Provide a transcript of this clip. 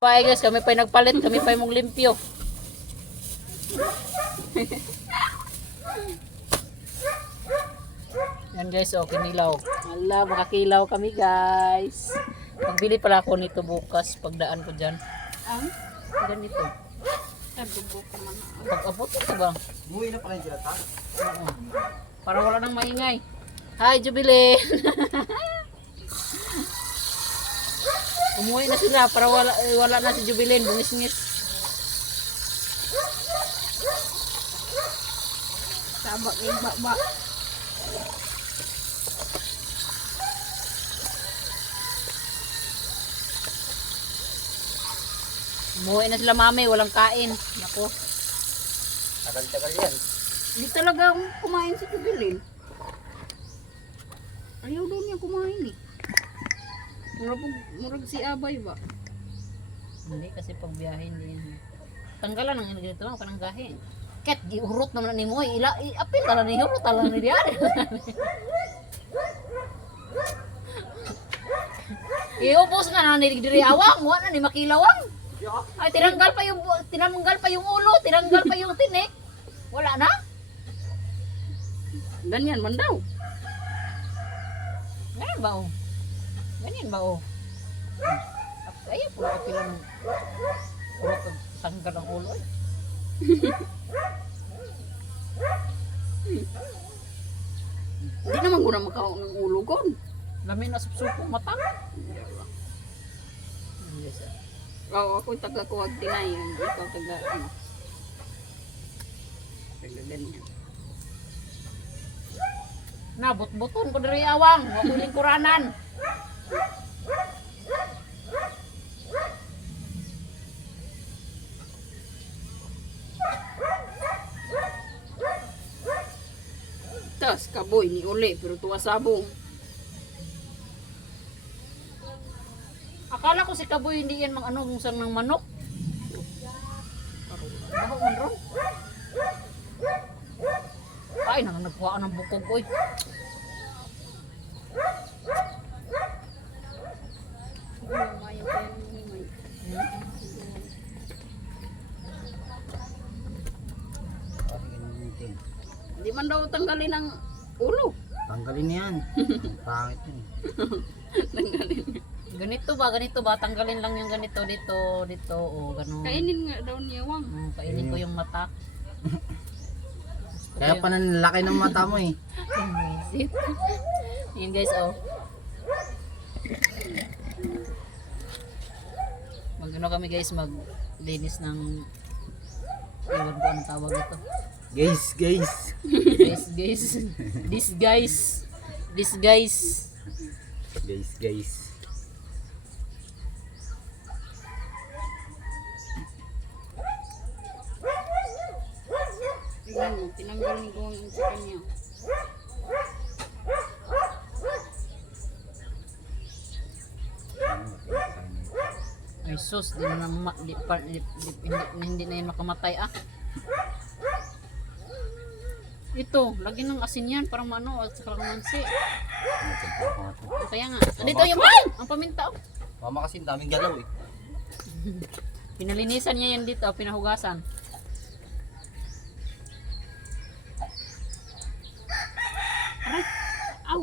Bye guys, kami pa nagpalit, kami pa mong limpyo. Yan guys, oh, kinilaw. Ala, makakilaw kami guys. Magbili pala ako nito bukas, pagdaan ko dyan. Ganito. Pag-abot ito ba? Umuwi na pala yung dilata? Oo. Para wala nang maingay. Hi, Jubilee! Umuwi na sila para wala na si Jubilee, bungis-ngis. Sabak yung baba. Umuwi na sila mami, walang kain. Nako. Tagal-tagal yan. Hindi talaga akong kumain si Jubilin. Ayaw daw niya kumain eh. Murag si Abay ba? Hindi kasi pag biyahe hindi yan. Tanggalan ang ganito lang kanang gahe. Ket giurot naman ni mo apil tala ni urot tala ni diyan. Iubos nga na ni diri awang, wa na ni makilawang. Ay tinanggal pa yung ulo, tinanggal pa yung tinik. Wala na? Ganyan man daw. Ganyan ba oh? Ganyan ba oh? Ay, pula kapilan. Pula tanggal ang ulo eh. Hindi naman ko na makaon ng ulo ko. Lamin na supsupong mata. Oo, ako taga-kuwag tinayan. Ikaw taga ano. Taga ganyan. Nabot-boton ko diri awang, wa ko lingkuranan. Tas kaboy ni uli pero tuwa sabong. Akala ko si Kaboy hindi yan mga ano sang ng manok. Baho man ron. Ay, nagkuha ng bukog oy. Hindi man daw tanggalin ang ulo. Tanggalin yan. Pangit yun. Tanggalin. Ganito ba? Tanggalin lang yung ganito dito o gano'n. Kainin nga daw niya wang. Kainin ko yung mata. Kaya pa nanlalaki ng mata mo eh. Isip. Yun guys, oh. Magano kami guys, maglinis ng iwan ko anong tawag ito. Guys. This guys. Tingnan mo, tinanggal ni Gawang sa kanya. Ay sus, hindi na yun makamatay ah. Ito, lagi ng asin yan, parang mano, at sa kalamansi. Kaya nga, dito yung ang paminta oh. Mama kasi daming galaw eh. Pinalinisan niya yan dito, pinahugasan. Aray! Aw!